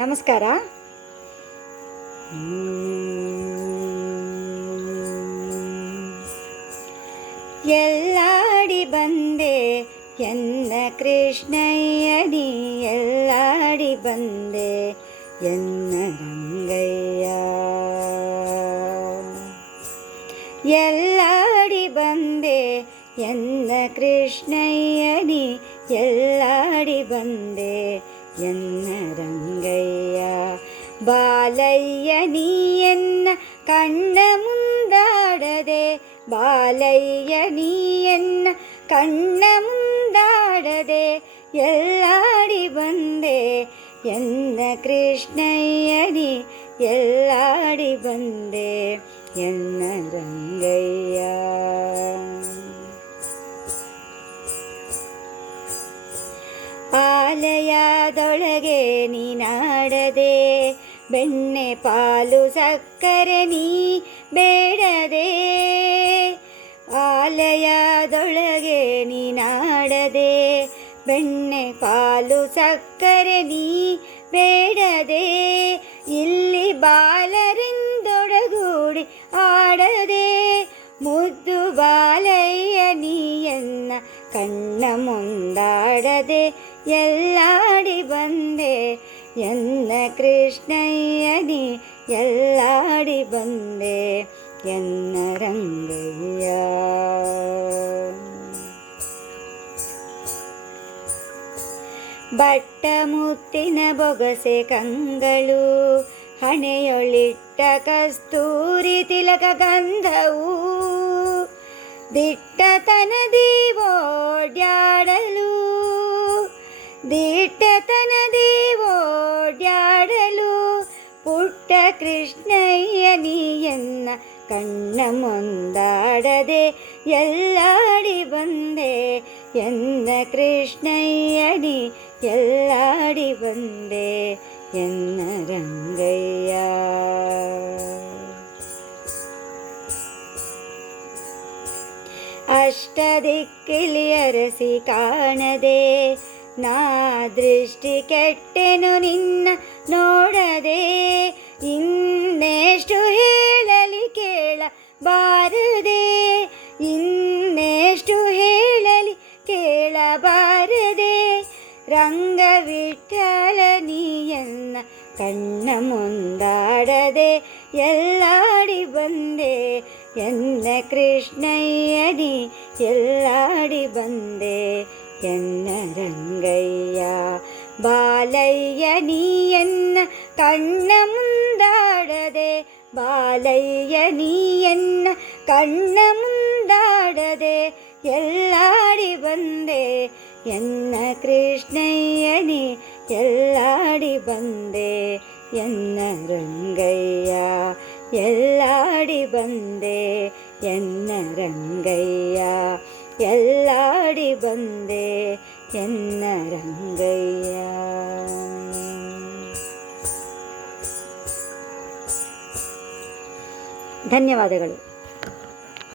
ನಮಸ್ಕಾರ. ಎಲ್ಲಾಡಿ ಬಂದೆ ಎನ್ನ ಕೃಷ್ಣಯ್ಯನಿ, ಎಲ್ಲಾಡಿ ಬಂದೆ ಎನ್ನ ರಂಗಯ್ಯ. ಎಲ್ಲಾಡಿ ಬಂದೆ ಎನ್ನ ಕೃಷ್ಣಯ್ಯನಿ, ಎಲ್ಲಾಡಿ ಬಂದೆ ಎನ್ನ ರಂಗಯ್ಯ. ಬಾಲಯ್ಯ ನೀ ಎನ್ನ ಕಣ್ಣ ಮುಂದಾಡದೆ, ಬಾಲಯ್ಯ ನೀ ಎನ್ನ ಕಣ್ಣ ಮುಂದಾಡದೆ, ಎಲ್ಲಾಡಿ ಬಂದೆ ಎನ್ನ ಕೃಷ್ಣಯ್ಯನಿ, ಎಲ್ಲಾಡಿ ಬಂದೆ ಎನ್ನ ರಂಗಯ್ಯ. ಆಲಯದೊಳಗೆ ನೀನಾಡದೆ, ಬೆಣ್ಣೆ ಪಾಲು ಸಕ್ಕರೆ ನೀ ಬೇಡದೆ. ಆಲಯದೊಳಗೆ ನೀನಾಡದೆ, ಬೆಣ್ಣೆ ಪಾಲು ಸಕ್ಕರೆ ನೀ ಬೇಡದೆ. ಇಲ್ಲಿ ಬಾಲರಿಂದೊಡಗೂಡಿ ಆಡದೆ, ಮುದ್ದು ಬಾಲಯ್ಯ ನೀ ಎನ್ನ ಕಣ್ಣ ಮುಂದಾಡದೆ, ಎಲ್ಲಾಡಿ ಬಂದೆ ಎನ್ನ ಕೃಷ್ಣಯ್ಯನಿ, ಎಲ್ಲಾಡಿ ಬಂದೆ ಎನ್ನ ರಂಗಯ್ಯ. ಬಟ್ಟ ಮುತ್ತಿನ ಬೊಗಸೆ ಕಂಗಳು, ಹಣೆಯೊಳಿಟ್ಟ ಕಸ್ತೂರಿ ತಿಲಕ ಗಂಧವು, ದಿಟ್ಟತನದಿ ಓಡ್ಯಾಡಲು, ದಿಟ್ಟತನದಿ ಓಡ್ಯಾಡಲು, ಪುಟ್ಟ ಕೃಷ್ಣಯ್ಯ ನೀ ಎನ್ನ ಕಣ್ಣ ಮುಂದಾಡದೆ, ಎಲ್ಲಾಡಿ ಬಂದೆ ಎನ್ನ ಕೃಷ್ಣಯ್ಯನಿ, ಎಲ್ಲಾಡಿ ಬಂದೆ ಎನ್ನ ರಂಗಯ್ಯ. ಅಷ್ಟದಿಕ್ಕಿಲಿ ಅರಸಿ ಕಾಣದೆ, ನಾ ದೃಷ್ಟಿ ಕೆಟ್ಟೆನು ನಿನ್ನ ನೋಡದೆ. ಇನ್ನೆಷ್ಟು ಹೇಳಲಿ ಕೇಳಬಾರದೆ, ಇನ್ನೆಷ್ಟು ಹೇಳಲಿ ಕೇಳಬಾರದೆ. ರಂಗವಿಠಲ ನೀ ಎನ್ನ ಕಣ್ಣ ಮುಂದಾಡದೆ, ಎಲ್ಲಾಡಿ ಬಂದೆ ಎನ್ನ ಕೃಷ್ಣಯ್ಯನಿ, ಎಲ್ಲಾಡಿ ಬಂದೆ ಎನ್ನ ರಂಗಯ್ಯ. ಬಾಲಯ್ಯ ನೀ ಎನ್ನ ಕಣ್ಣ ಮುಂದಾಡದೆ, ಬಾಲಯ್ಯ ನೀ ಎನ್ನ ಕಣ್ಣ ಮುಂದಾಡದೆ, ಎಲ್ಲಾಡಿ ಬಂದೆ ಎನ್ನ ಕೃಷ್ಣಯ್ಯನಿ, ಎಲ್ಲಾಡಿ ಬಂದೆ ಎನ್ನ ರಂಗಯ್ಯ. ಎಲ್ಲಾಡಿ ಬಂದೆ ಎನ್ನ ರಂಗಯ್ಯ, ಎಲ್ಲಾಡಿ ಬಂದೆ ಎನ್ನ ರಂಗಯ್ಯ. ಧನ್ಯವಾದಗಳು.